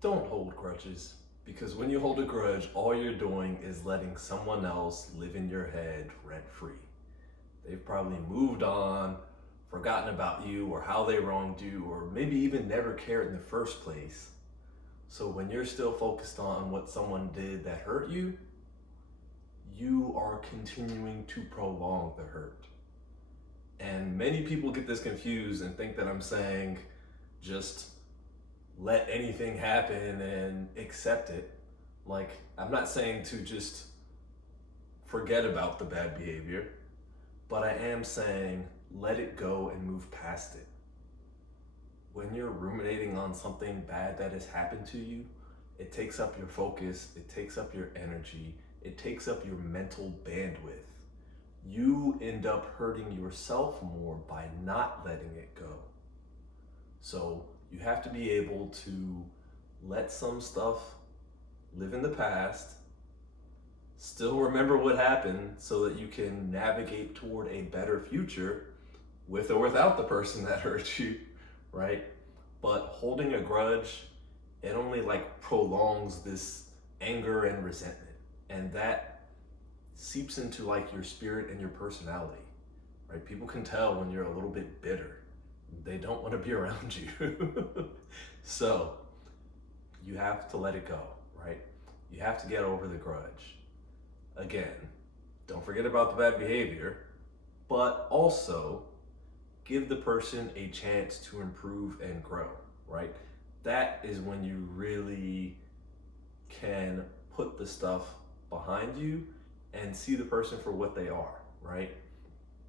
Don't hold grudges, because when you hold a grudge, all you're doing is letting someone else live in your head rent free. They've probably moved on, forgotten about you or how they wronged you, or maybe even never cared in the first place. So when you're still focused on what someone did that hurt you, you are continuing to prolong the hurt. And many people get this confused and think that I'm saying just let anything happen and accept it. Like, I'm not saying to just forget about the bad behavior, but I am saying let it go and move past it. When you're ruminating on something bad that has happened to you, it takes up your focus, it takes up your energy, it takes up your mental bandwidth. You end up hurting yourself more by not letting it go. So you have to be able to let some stuff live in the past, still remember what happened so that you can navigate toward a better future with or without the person that hurt you, right? But holding a grudge, it only like prolongs this anger and resentment. And that seeps into like your spirit and your personality, right? People can tell when you're a little bit bitter. They don't want to be around you. So you have to let it go, right? You have to get over the grudge. Again, don't forget about the bad behavior, but also give the person a chance to improve and grow, right? That is when you really can put the stuff behind you and see the person for what they are, right?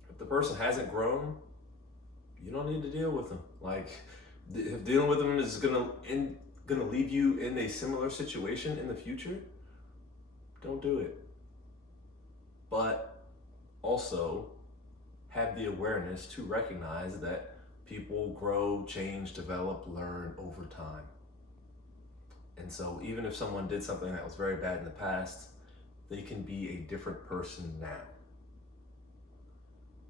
If the person hasn't grown, you don't need to deal with them. Like, if dealing with them is gonna leave you in a similar situation in the future, don't do it. But also have the awareness to recognize that people grow, change, develop, learn over time. And so even if someone did something that was very bad in the past, they can be a different person now.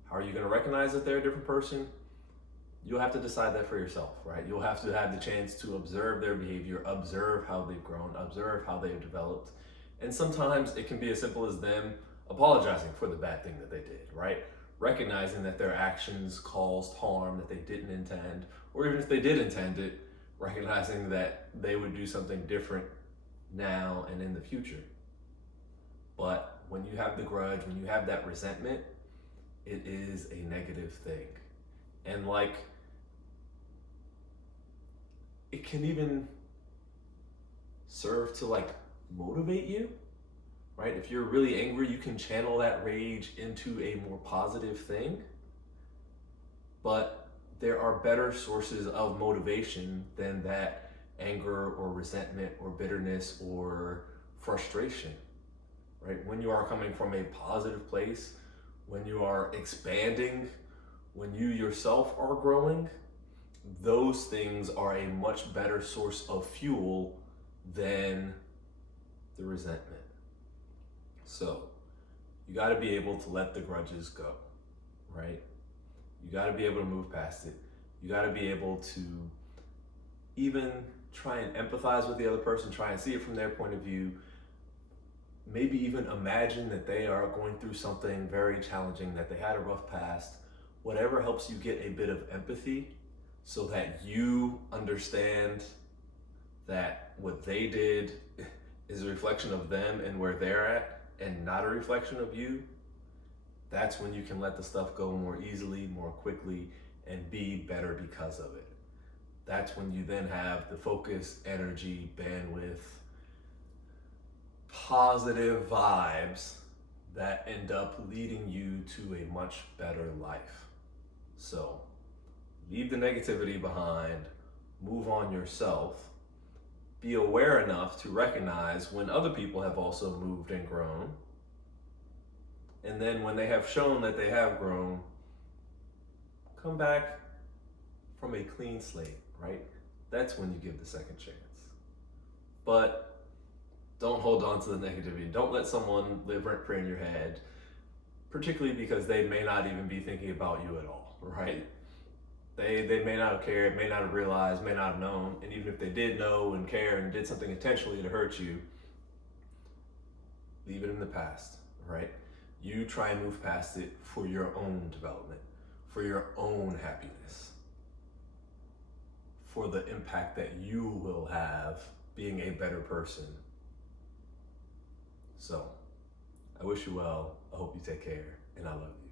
How are you going to recognize that they're a different person? You'll have to decide that for yourself, right? You'll have to have the chance to observe their behavior, observe how they've grown, observe how they've developed. And sometimes it can be as simple as them apologizing for the bad thing that they did, right? Recognizing that their actions caused harm that they didn't intend, or even if they did intend it, recognizing that they would do something different now and in the future. But when you have the grudge, when you have that resentment, it is a negative thing. And like, it can even serve to like motivate you, right? If you're really angry, you can channel that rage into a more positive thing. But there are better sources of motivation than that anger or resentment or bitterness or frustration, right? When you are coming from a positive place, when you are expanding, when you yourself are growing, those things are a much better source of fuel than the resentment. So you got to be able to let the grudges go, right? You got to be able to move past it. You got to be able to even try and empathize with the other person, try and see it from their point of view. Maybe even imagine that they are going through something very challenging, that they had a rough past. Whatever helps you get a bit of empathy so that you understand that what they did is a reflection of them and where they're at and not a reflection of you. That's when you can let the stuff go more easily, more quickly, and be better because of it. That's when you then have the focus, energy, bandwidth, positive vibes that end up leading you to a much better life. So leave the negativity behind, move on yourself, be aware enough to recognize when other people have also moved and grown. And then when they have shown that they have grown, come back from a clean slate, right? That's when you give the second chance. But don't hold on to the negativity. Don't let someone live rent free in your head, particularly because they may not even be thinking about you at all, right? They may not have cared, may not have realized, may not have known. And even if they did know and care and did something intentionally to hurt you, leave it in the past, right? You try and move past it for your own development, for your own happiness, for the impact that you will have being a better person. So, I wish you well. I hope you take care, and I love you.